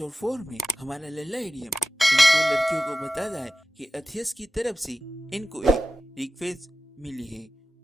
Episode 4 में हमारा लल्ला idiom इनको लड़कियों को बताता है कि अथियस की तरफ से इनको एक रिक्वेस्ट मिली है।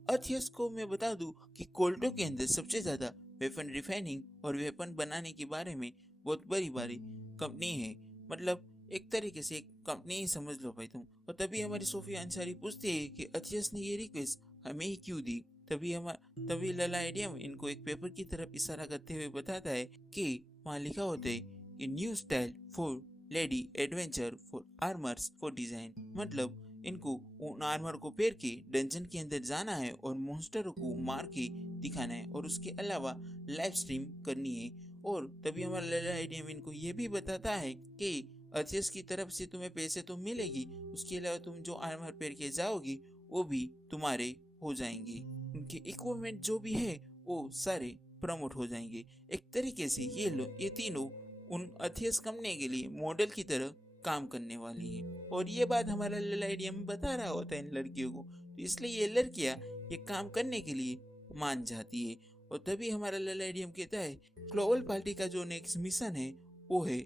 अथियस को मैं बता दूं कि कोल्टो के अंदर सबसे ज्यादा वेपन रिफाइनिंग और वेपन बनाने के बारे में बहुत बड़ी बड़ी कंपनी है, मतलब एक तरीके से एक कंपनी ही समझ लो भाई तुम। और तभी हमारी सोफिया अंसारी पूछती है कि अथियस ने ये रिक्वेस्ट हमें ही क्यों दी। तभी लल्ला एडियम इनको एक पेपर की तरफ इशारा करते हुए बताता है कि वहाँ लिखा होता है कि new style for lady adventure for armours for design, मतलब इनको उन आर्मर को पहन के डंजन के अंदर जाना है और मॉन्स्टर को मार के दिखाना है और उसके अलावा लाइव स्ट्रीम करनी है। और तभी हमारा लल्ला एडियम इनको ये भी बताता है कि अथियस की तरफ से तुम्हें पैसे तो मिलेगी, उसके अलावा तुम जो आर्मर पहन के जाओगी वो भी तुम्हारे हो जाएंगे, उनके इक्विपमेंट जो भी है वो सारे प्रमोट हो जाएंगे। एक तरीके से ये तीनों उन अथियस कंपनी के लिए मॉडल की तरह काम करने वाली है। और ये बात हमारा लल्ला एडियम बता रहा होता है इन लड़कियों को, तो इसलिए ये लड़कियां ये काम करने के लिए मान जाती है। और तभी हमारा लल्ला एडियम कहता है ग्लोबल पार्टी का जो नेक्स्ट मिशन है वो है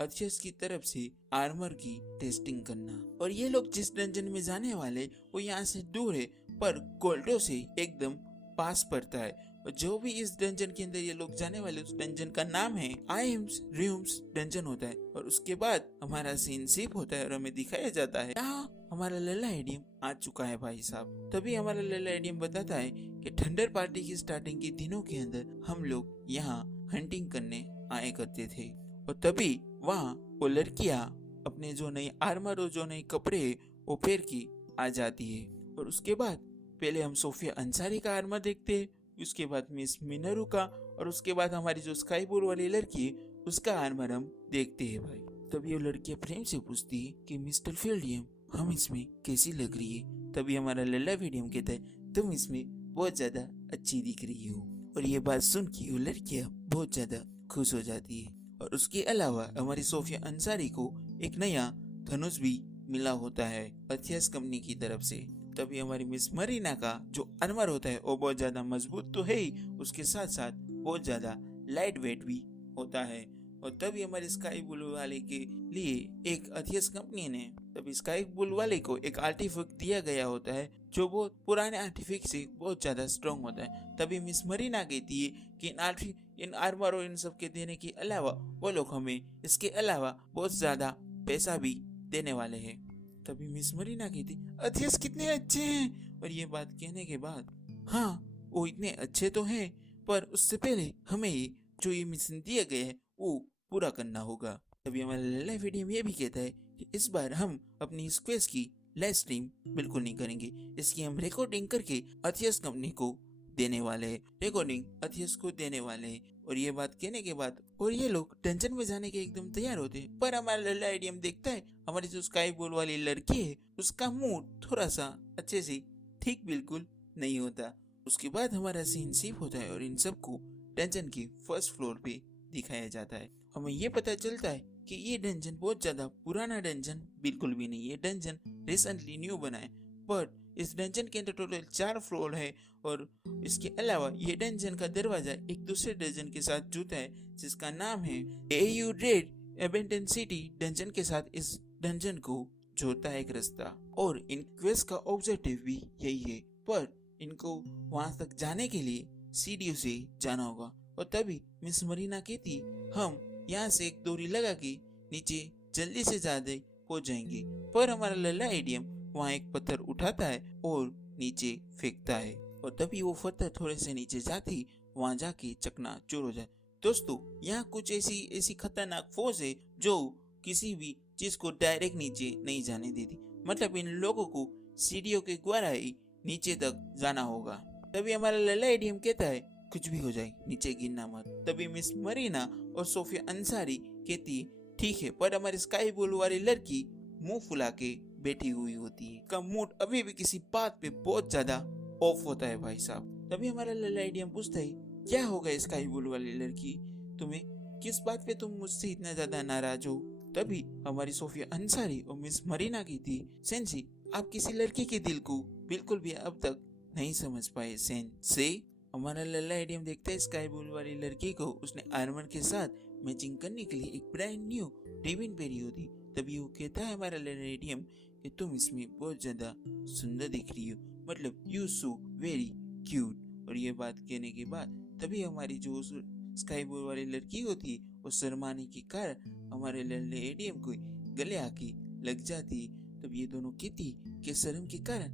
अथियस की तरफ से आर्मर की टेस्टिंग करना। और ये लोग जिस डंजन में जाने वाले वो यहाँ से दूर है पर कोल्टो से एकदम पास पड़ता है। और जो भी इस डंजन के अंदर ये लोग जाने वाले उस डंजन का नाम है आइम्स रिम्स डंजन होता है। और उसके बाद हमारा सीन शिप होता है और हमें दिखाया जाता है यहाँ हमारा लल्ला एडियम आ चुका है भाई साहब। तभी हमारा लल्ला एडियम बताता है कि थंडर पार्टी की स्टार्टिंग के दिनों के अंदर हम लोग यहाँ हंटिंग करने आए करते थे। और तभी वहाँ वो लड़कियाँ अपने जो नए आर्मर और जो नए कपड़े वो पहन की आ जाती है। और उसके बाद पहले हम सोफिया अंसारी का आर्मर देखते हैं, उसके बाद मिस मिनरू का, और उसके बाद हमारी जो स्काई ब्लू वाली लड़की है उसका आर्मर हम देखते हैं भाई। तभी वो लड़की प्रेम से पूछती है कि मिस्टर फील्डियम हम इसमें कैसी लग रही है। तभी हमारा लल्ला वीडियम कहता है तुम इसमें बहुत ज्यादा अच्छी दिख रही हो। और ये बात सुन के वो लड़कियां बहुत ज्यादा खुश हो जाती है। और उसके अलावा हमारी सोफिया अंसारी को एक नया धनुष भी मिला होता है अथियस कंपनी की तरफ से। तभी हमारी मिस मरीना का जो आर्मर होता है वो बहुत ज्यादा मजबूत तो है ही, उसके साथ साथ बहुत ज्यादा लाइट वेट भी होता है। और तभी हमारे स्काई ब्लू वाले के लिए एक अथियस कंपनी ने तभी स्काई ब्लू वाले को एक आर्टिफैक्ट दिया गया होता है जो बहुत पुराने आर्टिफैक्ट से बहुत ज्यादा स्ट्रॉन्ग होता है। तभी मिस मरीना कहती है कि इन आर्मर और इन सब के देने के अलावा वो लोग हमें इसके अलावा बहुत ज्यादा पैसा भी देने वाले हैं। तभी मिस मरीना कहती अथियस कितने अच्छे हैं। और ये बात कहने के बाद हाँ वो इतने अच्छे तो हैं पर उससे पहले हमें जो ये मिशन दिया गया है वो पूरा करना होगा। तभी हमारा लल्ला वीडियो ये भी कहता है कि इस बार हम अपनी इस क्वेस्ट की लाइव स्ट्रीम बिल्कुल नहीं करेंगे, इसकी हम रिकॉर्डिंग करके अथियस कंपनी को देने वाले हैं, रिकॉर्डिंग अथियस को देने वाले हैं। और ये बात कहने के बाद और ये लोग टेंशन में जाने के एकदम तैयार होते हैं। पर हमारा लल्ला एडियम देखता है हमारी जो स्काई बोल वाली लड़की है उसका मूड थोड़ा सा अच्छे से ठीक बिल्कुल नहीं होता। उसके बाद हमारा सीन शिफ्ट होता है और इन सबको डंजन के फर्स्ट फ्लोर पे दिखाया जाता है। हमें ये पता चलता है कि ये डंजन बहुत ज्यादा पुराना डंजन बिल्कुल भी नहीं है, डंजन रिसेंटली न्यू बना है। पर इस डंजन के अंदर टोटल 4 फ्लोर है और इसके अलावा ये डंजन का दरवाजा एक दूसरे डंजन के साथ जुड़ता है जिसका नाम है AU red abandon city dungeon के साथ इस डंजन को जोड़ता है एक रास्ता। और इन क्वेस्ट का ऑब्जेक्टिव भी यही है, पर इनको वहां तक जाने के लिए सीढ़ियों से जाना होगा। और तभी मिस मरीना कहती हम यहाँ से एक डोरी लगा के नीचे जल्दी से ज्यादा पहुंच जाएंगे। पर हमारा लल्ला एडियम वहाँ एक पत्थर उठाता है और नीचे फेंकता है और तभी वो पत्थर थोड़े से नीचे जाती वहाँ जाके चकनाचूर हो जाए। दोस्तों यहाँ कुछ ऐसी खतरनाक फोर्स है जो किसी भी चीज को डायरेक्ट नीचे नहीं जाने देती, मतलब इन लोगों को सीढ़ियों के द्वारा ही नीचे तक जाना होगा। तभी हमारा लल्ला एडियम कहता है कुछ भी हो जाए नीचे गिरना मत। तभी मिस मरीना और सोफिया अंसारी कहती ठीक है, पर हमारी स्काई ब्लू वाली लड़की मुंह फुला के बैठी हुई होती है, का मूड अभी भी किसी बात पे बहुत ज्यादा ऑफ होता है भाई साहब। तभी हमारा लल्ला एडियम पूछता है क्या होगा स्काई ब्लू वाली लड़की, तुम्हें किस बात पे तुम मुझसे इतना ज्यादा नाराज हो। तभी हमारी सोफिया अंसारी और मिस मरीना की थी सेंसी आप किसी लड़की के दिल को बिल्कुल भी अब तक नहीं समझ पाए से। हमारा लल्ला एडियम देखता है स्काई ब्लू वाली लड़की को उसने आर्मर के साथ मैचिंग करने के लिए एक ब्रांड न्यू रिबन पहनी होती। तभी वो कहता है हमारा लेरेडियम कि तुम इसमें बहुत ज्यादा सुंदर दिख रही हो, मतलब यू सो वेरी क्यूट। और ये बात कहने के बाद तभी हमारी जो स्काई ब्लू वाली लड़की होती है वो शर्माने के कारण हमारे लेरेडियम को गले आके लग जाती है। तब ये दोनों कहती कि शर्म के कारण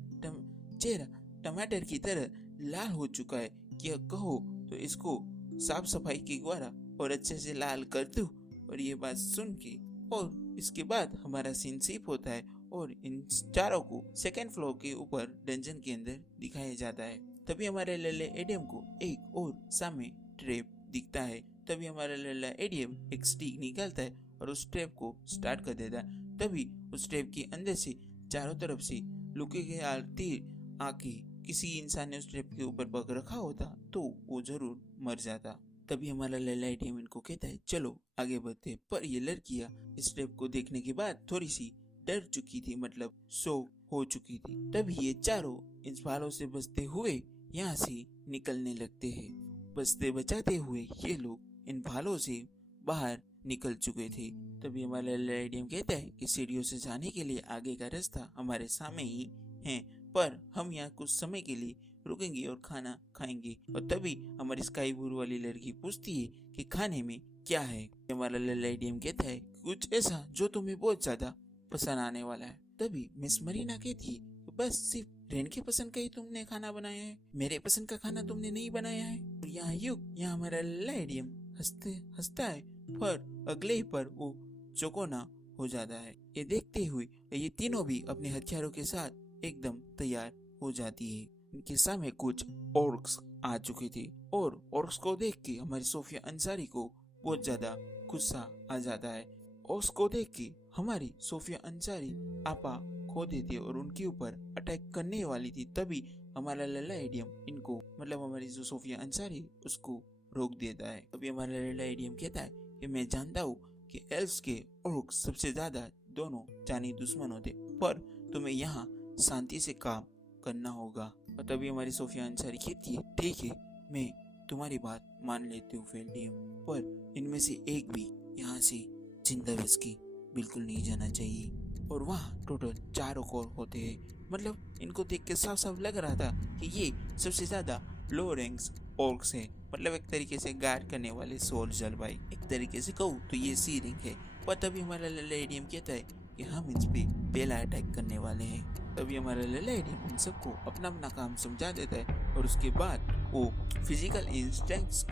चेहरा टमाटर की तरह लाल हो चुका है, क्या कहो तो इसको साफ सफाई के द्वारा और अच्छे से लाल कर दूं। और ये बात सुन के और इसके बाद हमारा सीन शिफ्ट होता है और इन चारों को सेकंड फ्लोर के ऊपर डंजन के अंदर दिखाया जाता है। तभी हमारे लल्ले एडियम को एक और सामने ट्रैप दिखता है। तभी हमारा लल्ला एडियम एक स्टिक निकालता है और उस ट्रैप को स्टार्ट कर देता है। तभी उस ट्रैप के अंदर से चारों तरफ से लुके गए तीर आके किसी इंसान ने उस ट्रैप के ऊपर पग रखा होता तो वो जरूर मर जाता। तभी हमारा लल्ला एडियम इनको कहता है चलो आगे बढ़ते। पर ये लड़कियां इस ट्रैप को देखने के बाद थोड़ी सी डर चुकी थी, मतलब सो हो चुकी थी। तभी ये चारों इन भालों से बचते हुए यहाँ से निकलने लगते हैं। बचते बचाते हुए ये लोग इन भालों से बाहर निकल चुके थे। तभी हमारा लल्ला एडियम कहता है कि सीढ़ियों से जाने के लिए आगे का रास्ता हमारे सामने ही है, पर हम यहाँ कुछ समय के लिए रुकेंगे और खाना खाएंगे। और तभी हमारी स्काई ब्लू वाली लड़की पूछती है कि खाने में क्या है। हमारा लल्ला एडियम कहता है कुछ ऐसा जो तुम्हें बहुत ज्यादा पसंद आने वाला है। तभी मिस मरीना कहती है बस सिर्फ रेन के पसंद का ही तुमने खाना बनाया है, मेरे पसंद का खाना तुमने नहीं बनाया है। और यहाँ हमारा लल्ला एडियम हंसता है, पर अगले ही पर वो चौकोना हो जाता है। ये देखते हुए ये तीनों भी अपने हथियारों के साथ एकदम तैयार हो जाती है। इनके सामने कुछ ऑर्क्स आ चुके थे और ऑर्क्स को देख के हमारी सोफिया अंसारी को बहुत ज्यादा गुस्सा आ जाता है। ऑर्क्स को देख के हमारी सोफिया अंसारी आपा खो देती है और उनके ऊपर अटैक करने वाली थी। तभी हमारा लल्ला एडियम इनको, मतलब हमारी जो सोफिया अंसारी उसको रोक देता है। तभी हमारा लल्ला एडियम कहता है कि मैं जानता हूँ कि एल्फ्स के ऑर्क्स सबसे ज्यादा दोनों जानी दुश्मन होते, पर तुम्हें यहाँ शांति से काम करना होगा। और तभी हमारी सोफिया अंसारी कहती है ठीक है मैं तुम्हारी बात मान लेती हूँ फेल्डियम, पर इनमें से एक भी यहाँ से जिंदा बच के बिल्कुल नहीं जाना चाहिए। और वहाँ टोटल 4 ऑर्क होते हैं, मतलब इनको देख के साफ साफ लग रहा था कि ये सबसे ज्यादा लो रैंक्स ऑर्क्स है, मतलब एक तरीके से गार्ड करने वाले सोल्जर भाई, एक तरीके से कहूँ तो ये सी रैंक है। पर तभी हमारा लल्ला एडियम कहता है कि हम इस पे पहला अटैक करने वाले हैं। तभी हमारा लल्ला एडियम इन सबको अपना अपना काम समझा देता है और उसके बाद वो फिजिकल इंस्टेक्ट्स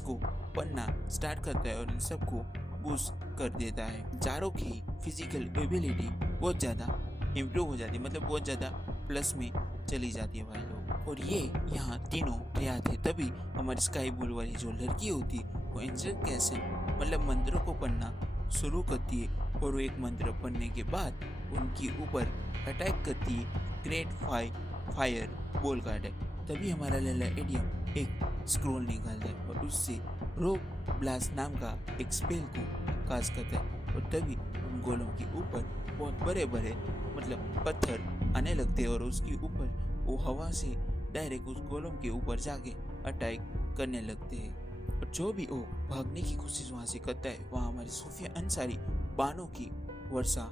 को पढ़ना स्टार्ट करता है और इन सबको बूस्ट कर देता है। चारों की फिजिकल एबिलिटी बहुत ज्यादा इम्प्रूव हो जाती है, मतलब बहुत ज्यादा प्लस में चली जाती है भाई लोग। और ये यहाँ तीनों तैयार थे। तभी हमारी स्काई ब्लू वाली जो लड़की होती है वो इंस्टेंट कैसे मतलब मंत्रों को पढ़ना शुरू करती है और वो एक मंत्र पढ़ने के बाद उनके ऊपर अटैक करती है ग्रेट फायर बॉल का अटैक। तभी हमारा लल्ला एडियम एक स्क्रोल निकालता है और उससे रॉक ब्लास्ट नाम का एक स्पेल को कास्ट करता है और तभी उन गोलों के ऊपर बहुत बड़े बड़े मतलब पत्थर आने लगते हैं और उसके ऊपर वो हवा से डायरेक्ट उस गोलों के ऊपर जाके अटैक करने लगते हैं। और जो भी वो भागने की कोशिश वहां से करता है वहां हमारी सोफिया अंसारी बाणों की वर्षा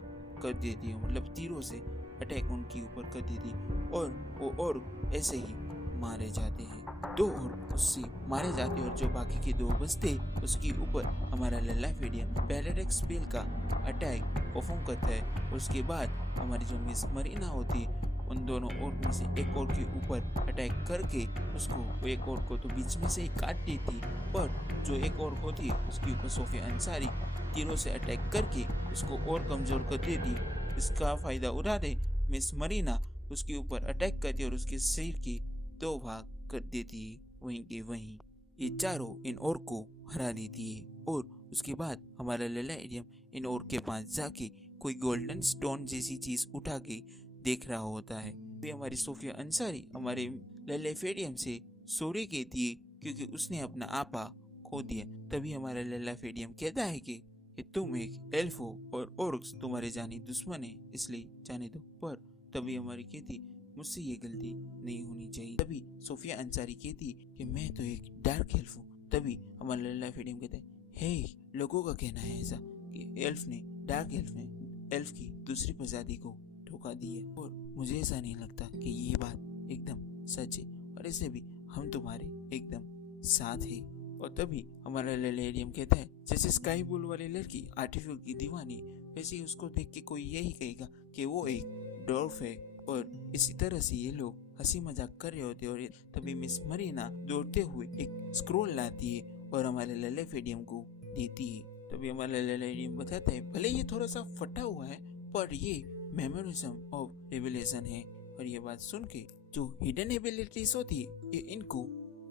कर देती है, मतलब तीरों से अटैक उनके ऊपर कर देती है और वो और ऐसे ही मारे जाते हैं। 2 और उससे मारे जाते हैं और जो बाकी के 2 बचते उसके ऊपर हमारा लल्ला फेडियन पैराडेक्स स्पेल का अटैक परफॉर्म करता है। उसके बाद हमारी जो मिस मरीना होती है उन दोनों ऑर्क में से एक ऑर्क के ऊपर अटैक करके उसको, वो एक ऑर्क को तो बीच में से ही काट देती, पर जो एक ऑर्क होती है उसके ऊपर सोफिया अंसारी तीरों से अटैक करके उसको और कमजोर कर देती। इसका फायदा उठाते मिस मरीना उसके ऊपर अटैक करती और उसके शरीर के 2 भाग कर देती है। वहीं के वहीं ये चारों इन ऑर्क को हरा देती है और उसके बाद हमारा लल्ला एडियम इन ऑर्क के पास जाके कोई गोल्डन स्टोन जैसी चीज उठा के देख रहा होता है। वे हमारी सोफिया अंसारी हमारे लल्ला फेडियम से सॉरी कहती है क्योंकि उसने अपना आपा खो दिया। तभी हमारा लल्ला फेडियम कहता है कि तुम एक एल्फ हो और ऑर्क्स तुम्हारे जानी दुश्मन है, इसलिए जाने दो। पर तभी हमारी कहती मुझसे ये गलती नहीं होनी चाहिए। तभी सोफिया अंसारी कहती कि मैं तो एक डार्क एल्फ हूँ, तभी हमारा लल्ला फेडियम कहते हैं, हे, लोगों का कहना है ऐसा कि डार्क एल्फ ने एल्फ की दूसरी प्रजाति को धोखा दिया, और मुझे ऐसा नहीं लगता कि ये बात एकदम सच है, और ऐसे भी हम तुम्हारे एकदम साथ है। और तभी हमारा लेलेरियम कहता है, जैसे स्काई ब्लू वाली लड़की आर्टिफ्यूल की दीवानी, वैसे ही उसको देख के कोई यही कहेगा कि वो एक डॉर्फ है। और इसी तरह से ये लोग हंसी मजाक कर रहे होते, और तभी मिस मरीना दौड़ते हुए एक स्क्रोल लाती है और हमारे लेलेफेडियम को देती है। तभी हमारा लेलेरियम बताता है, भले ये थोड़ा सा फटा हुआ है, पर ये मेमोरिज्म ऑफ रिविलेशन है। और ये बात सुन के जो हिडन एबिलिटीज होती है, ये इनको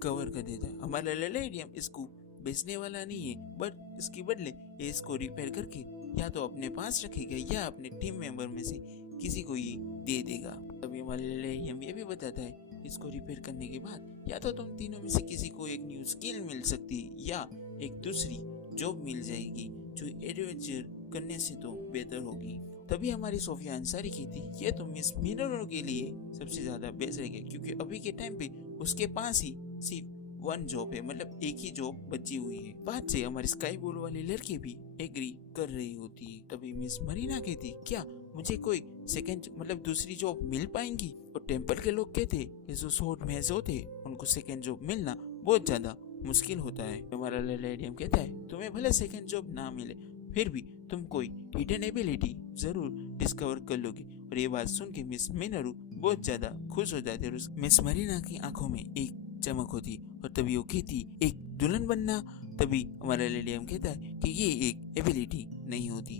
कवर कर देता है। हमारा लेलेरियम इसको बेचने वाला नहीं है, बट इसके बदले ये इसको रिपेयर करके या तो अपने पास रखेगा या अपने टीम मेंबर में से किसी को ये दे देगा। तभी हमारा लेलेरियम ये भी बताता है, इसको रिपेयर करने के बाद या तो तुम तीनों में से किसी को एक न्यू स्किल मिल सकती है या एक दूसरी जॉब मिल जाएगी जो एडवेंचर करने से तो बेहतर होगी। तभी हमारी सोफिया अंसारी कहती, ये तो मिस मिनरो के लिए सबसे ज्यादा बेस्ट रहेगा, क्योंकि अभी के टाइम पे उसके पास ही सिर्फ वन जॉब है, मतलब एक ही जॉब बची हुई है। बाद से हमारी स्काई ब्लू वाली लड़की भी एग्री कर रही होती है। तभी मिस मरीना कहती, क्या मुझे कोई सेकंड मतलब दूसरी जॉब मिल पाएंगी? और टेम्पल के लोग कहते, ये जो शॉर्ट मैच होते उनको सेकंड जॉब मिलना बहुत ज्यादा मुश्किल होता है। हमारा लेलेरियम कहता है, तुम्हें भले सेकंड जॉब ना मिले, फिर भी तुम कोई हिडन एबिलिटी जरूर डिस्कवर कर लोगे। और ये बात सुन के मिस मिनरू बहुत ज्यादा खुश हो जाती है। मिस मरीना की आंखों में एक चमक होती और तभी वो कहती, एक दुल्हन बनना। तभी हमारा लेलियम कहता है कि ये एक एबिलिटी नहीं होती।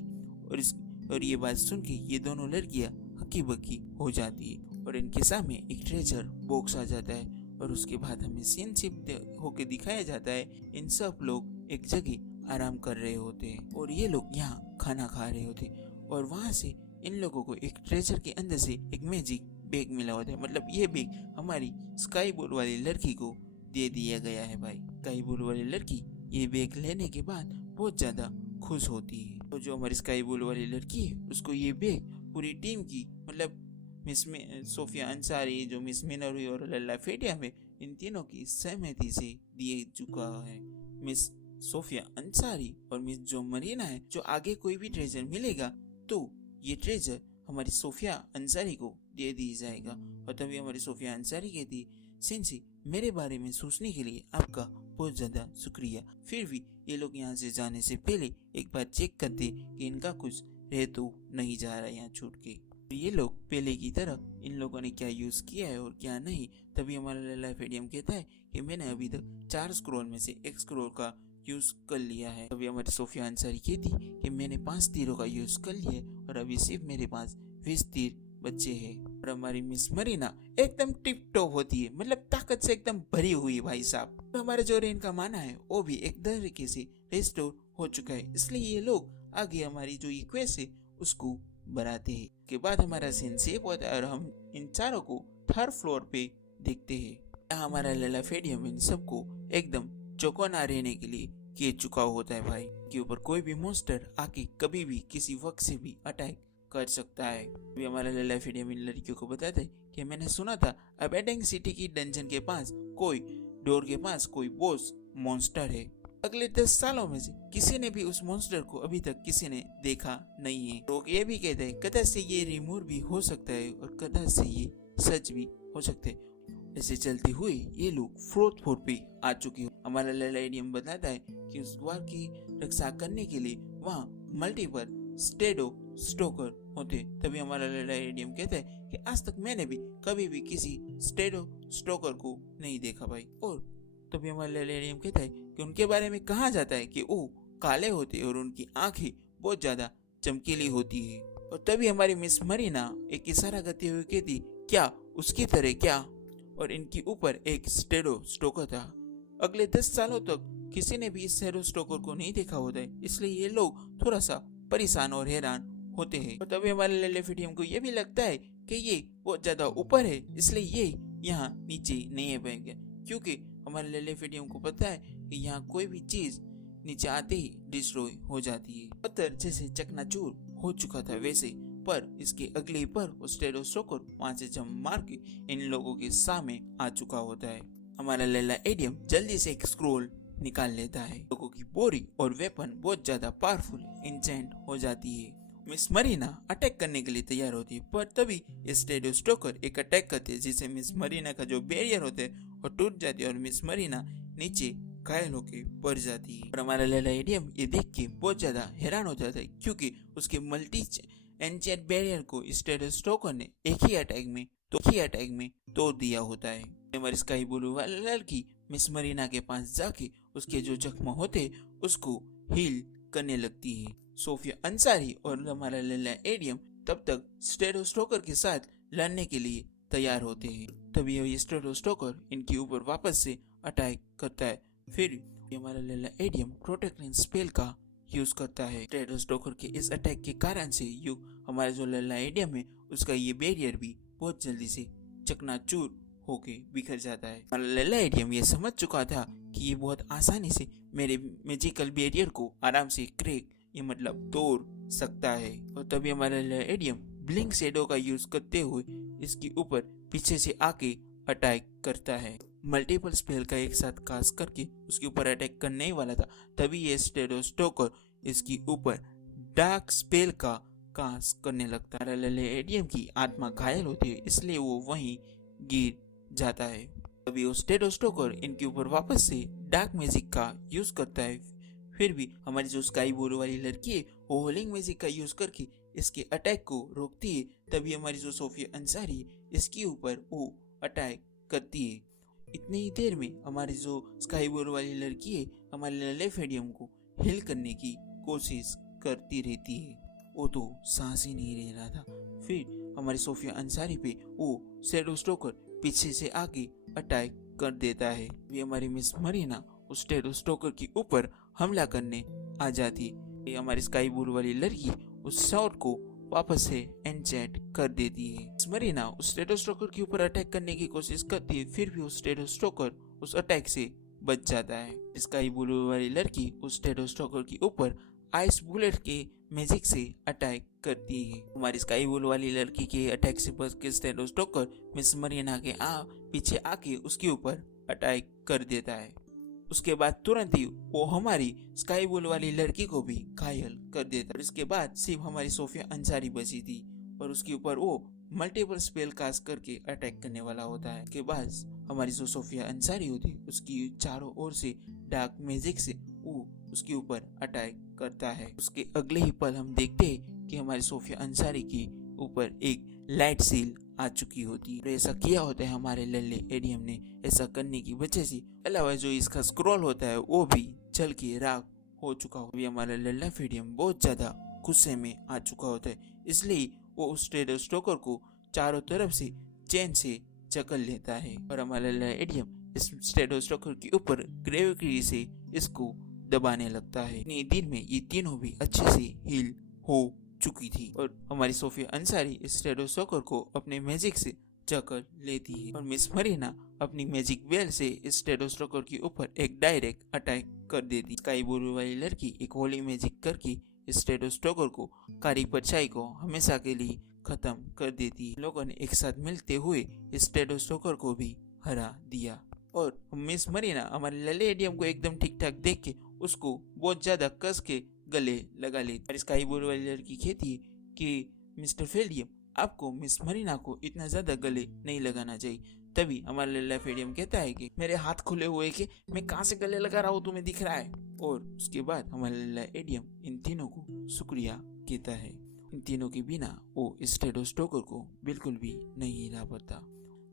और ये बात सुन के ये दोनों लड़कियां हक्की बक्की हो जाती है और इनके सामने एक ट्रेजर बॉक्स आ जाता है। और उसके बाद हमें सीनशिप होके दिखाया जाता है, इन सब लोग एक जगह आराम कर रहे होते हैं और ये लोग यहाँ खाना खा रहे होते हैं। और वहाँ से इन लोगों को एक ट्रेजर के अंदर से एक मैजिक बैग मिला होता है, मतलब ये बैग हमारी स्काई ब्लू वाली लड़की को दे दिया गया है भाई। स्काई ब्लू वाली लड़की ये बैग लेने के बाद बहुत ज्यादा खुश होती है। तो जो हमारी स्काई ब्लू वाली लड़की है उसको ये बैग पूरी टीम की, मतलब मिस सोफिया अंसारी, जो मिस मिनरू और लल्ला फेडियम है, इन तीनों की सहमति से दिए चुका है। मिस सोफिया अंसारी और मिस जो मरीना है, जो आगे कोई भी ट्रेजर मिलेगा तो ये ट्रेजर हमारी सोफिया अंसारी को दे दी जाएगा। और तभी हमारी सोफिया अंसारी कहती, सिंसी मेरे बारे में सोचने के लिए आपका बहुत ज्यादा शुक्रिया। फिर भी ये लोग यहाँ से जाने से पहले एक बार चेक करते कि इनका कुछ रह तो नहीं जा रहा यहाँ छूट के। ये लोग पहले की तरह इन लोगों ने क्या यूज किया है और क्या नहीं। तभी हमारा लल्ला फेडियम कहता है कि मैंने अभी तक 4 स्क्रॉल में से 1 स्क्रॉल का यूज कर लिया है। तभी हमारी सोफिया अंसारी कहती कि मैंने 5 तीरों का यूज कर लिया है और अभी सिर्फ मेरे पास 20 तीर बच्चे हैं। और हमारी मिस मरीना एकदम टिप टॉप होती है, मतलब ताकत से एकदम भरी हुई भाई साहब। तो हमारे जो रेन का माना है वो भी एक तरीके से रिस्टोर हो चुका है, इसलिए ये लोग आगे हमारी जो क्वेस्ट है उसको बढ़ाते हैं। के बाद हमारा सीन सेव होता है और हम इन चारों को 3rd फ्लोर पे देखते हैं। यहाँ हमारा लल्ला फेडियम इन सबको एकदम चौकन्ना रहने के लिए किए चुका होता है भाई, के ऊपर कोई भी मॉन्स्टर आके कभी भी किसी वक्त से भी अटैक कर सकता है। अभी हमारा लल्ला फेडियम इन लड़कियों को बताता है कि मैंने सुना था अबेंडन सिटी की डंजन के पास कोई डोर के पास कोई बॉस मॉन्स्टर है। अगले 10 सालों में से किसी ने भी उस मॉन्स्टर को अभी तक किसी ने देखा नहीं है। लोग ये भी कहते हैं कदा से ये रिमूव भी हो सकता है और कदा से ये सच भी हो सकते हैं। ऐसे चलते हुए ये लोग 4th फ्लोर पे आ चुके हैं। हमारा लेलेरियम बताता है कि उस द्वार की रक्षा करने के लिए वहाँ मल्टीपल स्टेडो स्टोकर होते। तभी हमारा लेलेरियम कहता है कि आज तक मैंने भी कभी भी किसी स्टेडो स्टोकर को नहीं देखा भाई। और तभी हमारा लेलेरियम कहता है कि उनके बारे में कहा जाता है कि वो काले होते और उनकी आंखें बहुत ज्यादा चमकीली होती है। और तभी हमारी मिस मरीना एक इशारा करते हुए कहती, क्या उसकी तरह क्या? और इनके ऊपर एक स्टेडो स्टोकर था। अगले 10 सालों तक किसी ने भी इस स्टेडो स्टोकर को नहीं देखा होता है, इसलिए ये लोग थोड़ा सा परेशान और हैरान होते हैं। और तभी हमारे लेलेफिडियम को ये भी लगता है कि ये बहुत ज्यादा ऊपर है, इसलिए ये यहाँ नीचे नहीं है पाएंगे, क्योंकि हमारे लेलेफिडियम को पता है कि यहाँ कोई भी चीज नीचे आते ही डिस्ट्रॉय हो जाती है। पत्थर जैसे चकनाचूर हो चुका था वैसे, पर इसके अगले पर वो स्टेडो स्टोकर वहां से जंप मार के इन लोगों के सामने आ चुका होता है। हमारा लेला एडियम जल्दी से एक स्क्रोल निकाल लेता है। लोगों की बोरी और वेपन बहुत ज्यादा पावरफुल इंचेंट हो जाती है। मिस मरीना अटैक करने के लिए तैयार होती है, पर तभी स्टेडो स्टोकर एक अटैक करते हैं, जिससे मिस मरीना का जो बैरियर होता है वो टूट जाती है और मिस मरीना नीचे घायल होके पड़ जाती है। और हमारा लैला एडियम ये देख के बहुत ज्यादा हैरान हो जाता है, क्योंकि उसके मल्टी एनचेंट बैरियर को स्टेडो स्टोकर ने एक ही अटैक में तोड़ दिया होता है। हमारी स्काई ब्लू वाली लड़की मिस मरीना के पास जाके उसके जो जख्म होते उसको हील करने लगती है। सोफिया अंसारी और हमारा लैला एडियम तब तक स्टेडो स्टोकर के साथ लड़ने के लिए तैयार होते हैं। तभी ये स्टेडो स्टोकर इनके ऊपर वापस से अटैक करता है। फिर हमारा लैला एडियम प्रोटेक्टिंग स्पेल का यूज करता है। स्टेडो स्टोकर के इस अटैक के कारण से हमारा जो लैला एडियम है उसका ये बैरियर भी बहुत जल्दी से चकनाचूर होके बिखर जाता है। हमारा लैला एडियम ये समझ चुका था कि ये बहुत आसानी से मेरे मैजिकल बैरियर को आराम से क्रैक ये मतलब तोड़ सकता है। और तभी हमारा लैला एडियम ब्लिंक शैडो का यूज करते हुए इसके ऊपर पीछे से आके अटैक करता है। मल्टीपल स्पेल का एक साथ कास्ट करके उसके ऊपर अटैक करने ही वाला था, तभी ये स्टेडो स्टोकर इसके ऊपर डार्क स्पेल का कास्ट करने लगता है। लैला एडियम की आत्मा घायल होती है, इसलिए वो वहीं गिर जाता है। तभी वो स्टेडो स्टोकर इनके ऊपर वापस से डार्क मैजिक का यूज करता है। फिर भी हमारी जो स्काई ब्लू वाली लड़की है वो होलिंग मैजिक का यूज करके इसके अटैक को रोकती है। तभी हमारी जो सोफिया अंसारी इसके ऊपर वो अटैक करती है। इतनी ही देर में हमारी जो स्काई ब्लू वाली लड़की है हमारे लैला एडियम को हिल करने की कोशिश करती रहती है। वो तो सांस ही नहीं ले रहा था। फिर हमारी सोफिया अंसारी पे वो शैडो स्टोकर पीछे से आके अटैक कर देता है। ये हमारी मिस मरीना उस शैडो स्टोकर के ऊपर हमला करने आ जाती है। ये हमारी स्काई ब्लू वाली लड़की उस शॉट को वापस से एनचेंट कर देती है। मिस मरीना उस शैडो स्टोकर के ऊपर अटैक करने की कोशिश करती है, फिर भी उस शैडो स्टोकर उस अटैक से बच जाता है। स्काई ब्लू वाली लड़की उस शैडो स्टोकर के ऊपर आइस बुलेट के मैजिक से अटैक करती है। हमारी स्काई ब्लू वाली लड़की के अटैक से बच के शैडो स्टोकर मिस मरीना के पीछे आके उसके ऊपर अटैक कर देता है। उसके बाद तुरंत ही वो हमारी स्काई ब्लू वाली लड़की को भी घायल कर देता है। इसके बाद सिर्फ हमारी सोफिया अंसारी बची थी और उसके ऊपर वो मल्टीपल स्पेल कास्ट करके अटैक करने वाला होता है। उसके बाद हमारी जो सोफिया अंसारी होती है उसकी चारों ओर से डार्क मैजिक से वो उसके ऊपर अटैक करता है। उसके अगले ही पल हम देखते हैं कि हमारी सोफिया अंसारी के ऊपर एक लाइट सील आ चुकी होती है। ऐसा किया होता है हमारे लैला एडियम ने। ऐसा करने की वजह से अलावा जो इसका स्क्रॉल होता है वो भी जल के राख हो चुका हो। अभी हमारा लैला एडियम बहुत ज्यादा गुस्से में आ चुका होता है, इसलिए वो उस शैडो स्टोकर को चारों तरफ से चैन से जकड़ लेता है और हमारा लैला एडियम इस शैडो स्टोकर के ऊपर ग्रेविटी से इसको दबाने लगता है। इतनी देर में ये तीनों भी अच्छे से हील हो चुकी थी और हमारी सोफिया अंसारी इस शैडो स्टोकर को अपने मैजिक से जकड़ लेती है और मिस मरीना अपनी मैजिक बेल से इस शैडो स्टोकर के ऊपर एक डायरेक्ट अटैक कर देती है। स्काई ब्लू वाली लड़की एक होली मैजिक करके इस शैडो स्टोकर को कारी परछाई को हमेशा के लिए खत्म कर देती है। लोगों ने एक साथ मिलते हुए इस शैडो स्टोकर को भी हरा दिया और मिस मरीना हमारे लैला एडियम को एकदम ठीक ठाक देख के उसको बहुत ज्यादा कस के गले लगा लेती है। स्काई ब्लू वाली लड़की कहती है कि मिस्टर फेलियम आपको मिस मरीना को इतना ज्यादा गले नहीं लगाना चाहिए। तभी हमारा लैला एडियम कहता है कि मेरे हाथ खुले हुए कि मैं कहाँ से गले लगा रहा हूँ तुम्हें दिख रहा है। और उसके बाद हमारा लैला एडियम इन तीनों को शुक्रिया कहता है। इन तीनों के बिना वो इस शैडो स्टोकर को बिल्कुल भी नहीं हिला पाता।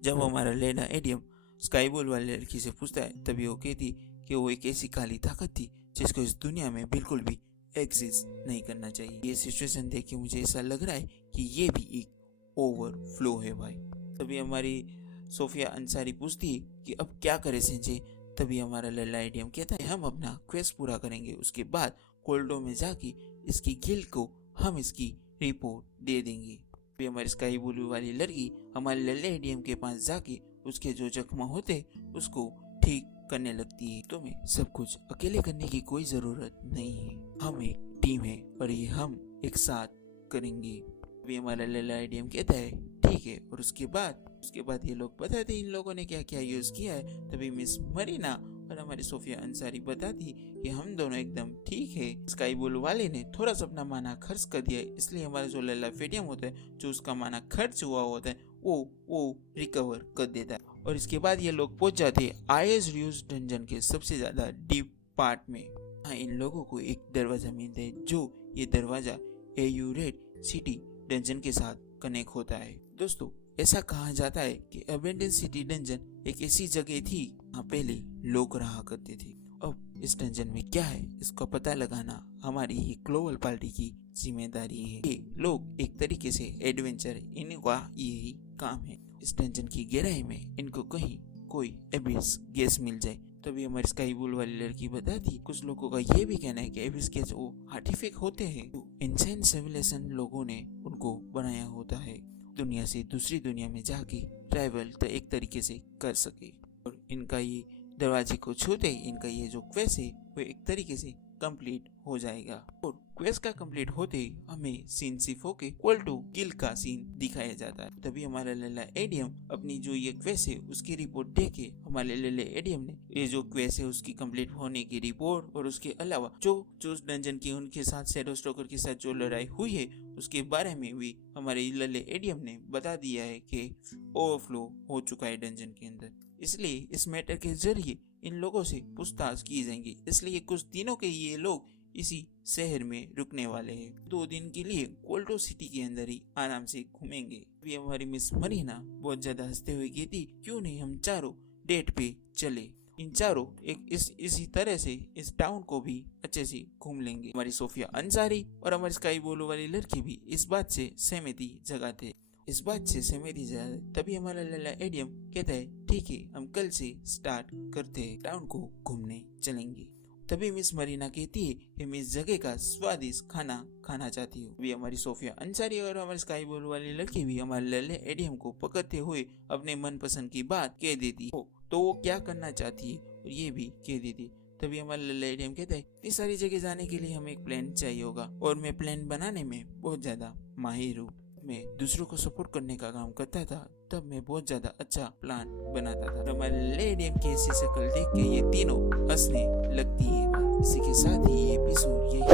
जब हमारा लैला एडियम स्काई ब्लू वाली लड़की से पूछता है तभी वो कहती कि वो एक ऐसी काली ताकत थी जिसको इस दुनिया में बिल्कुल भी एग्जिस्ट नहीं करना चाहिए। ये सिचुएशन देख के मुझे ऐसा लग रहा है कि ये भी एक ओवरफ्लो है भाई। तभी हमारी सोफिया अंसारी पूछती है कि अब क्या करें सेंजे। तभी हमारा लैला एडियम कहता है हम अपना क्वेस्ट पूरा करेंगे, उसके बाद कोल्डो में जाके इसकी गिल्ड को हम इसकी रिपोर्ट दे देंगे। तभी हमारी स्काई ब्लू वाली लड़की हमारे लैला एडियम के पास जाके उसके जो जख्म होते उसको ठीक करने लगती है। तुम्हें सब कुछ अकेले करने की कोई जरूरत नहीं है, हम एक टीम है और ये हम एक साथ करेंगे। अभी हमारा लैला एडियम कहता है ठीक है। और उसके बाद ये लोग बताते हैं इन लोगों ने क्या क्या यूज किया है। तभी मिस मरीना और हमारी सोफिया अंसारी बताती कि हम दोनों एकदम ठीक है। स्काई ब्लू वाले ने थोड़ा सा अपना माना खर्च कर दिया, इसलिए हमारा जो लल्ला फेडियम होता है, जो उसका माना खर्च हुआ होता है, वो रिकवर कर देता है। और इसके बाद ये लोग पहुंच जाते हैं आईएस रियूज डंजन के सबसे ज्यादा डीप पार्ट में। हाँ, इन लोगों को एक दरवाजा मिलता है, जो ये दरवाजा एयू रेड सिटी डंजन के साथ कनेक्ट होता है। दोस्तों, ऐसा कहा जाता है कि अबेंडन सिटी डंजन एक ऐसी जगह थी जहाँ पहले लोग रहा करते थे। अब इस डंजन में क्या है, इसका पता लगाना हमारी ये ग्लोबल पार्टी की जिम्मेदारी है। ये लोग एक तरीके से एडवेंचर, इनका यही काम है। इस डंजन की गहराई में इनको कहीं कोई एबिस गैस मिल जाए। तभी हमारी स्काई ब्लू वाली लड़की बताती, कुछ लोगों का ये भी कहना है कि एबिस गैस वो आर्टिफैक्ट होते हैं, इंसेंट सिविलाइजेशन लोगों ने उनको बनाया होता है, दुनिया से दूसरी दुनिया में जाके ट्रैवल तो एक तरीके से कर सके। और इनका ये दरवाजे को छूते ही इनका ये जो क्वेस्ट है वो एक तरीके से कंप्लीट हो जाएगा। और क्वेस्ट का कंप्लीट होते ही हमें सीन सिर्फ होके इक्वल टू किल का सीन दिखाया जाता है। तभी हमारा लल्ला एडियम अपनी जो ये क्वेस्ट है उसकी रिपोर्ट देके हमारे लल्ले एडियम ने ये जो क्वेस्ट है उसकी कंप्लीट होने की रिपोर्ट और उसके अलावा जो डंजन की उनके साथ शैडो स्टॉकर के साथ जो लड़ाई हुई है उसके बारे में भी हमारे लल्ले एडियम ने बता दिया है कि ओवरफ्लो हो चुका है डंजन के अंदर। इसलिए इस मैटर के जरिए इन लोगों से पूछताछ की जाएंगी। इसलिए कुछ दिनों के ये लोग इसी शहर में रुकने वाले हैं। 2 दिन के लिए कोल्टो सिटी के अंदर ही आराम से घूमेंगे। अभी हमारी मिस मरीना बहुत ज्यादा हंसते हुए कहती, क्यों नहीं हम चारों डेट पे चले, इन चारों एक इसी तरह से इस टाउन को भी अच्छे से घूम लेंगे। हमारी सोफिया अंसारी और हमारी स्काई ब्लू वाली लड़की भी इस बात से सहमति जगाते। तभी हमारा लल्ला एडियम कहता है, ठीक है, हम कल से स्टार्ट करते हैं, टाउन को घूमने चलेंगे। तभी मिस मरीना कहती है कि मैं इस जगह का स्वादिष्ट खाना खाना चाहती हूँ। अभी हमारी सोफिया अंसारी और हमारी स्काई ब्लू वाली लड़की भी हमारे लल्ले एडियम को पकड़ते हुए अपने मनपसंद की बात कह देती हो, तो वो क्या करना चाहती है और ये भी कह देती। तभी हमारा लल्ला एडियम कहता है, इस सारी जगह जाने के लिए हमें एक प्लान चाहिए होगा और मैं प्लान बनाने में बहुत ज्यादा माहिर हूँ। मैं दूसरों को सपोर्ट करने का काम करता था, तब मैं बहुत ज्यादा अच्छा प्लान बनाता था। हमारे एडियम की ऐसी शक्ल देख के ये तीनों हंसने लगती है। इसी के साथ ही ये एपिसोड यही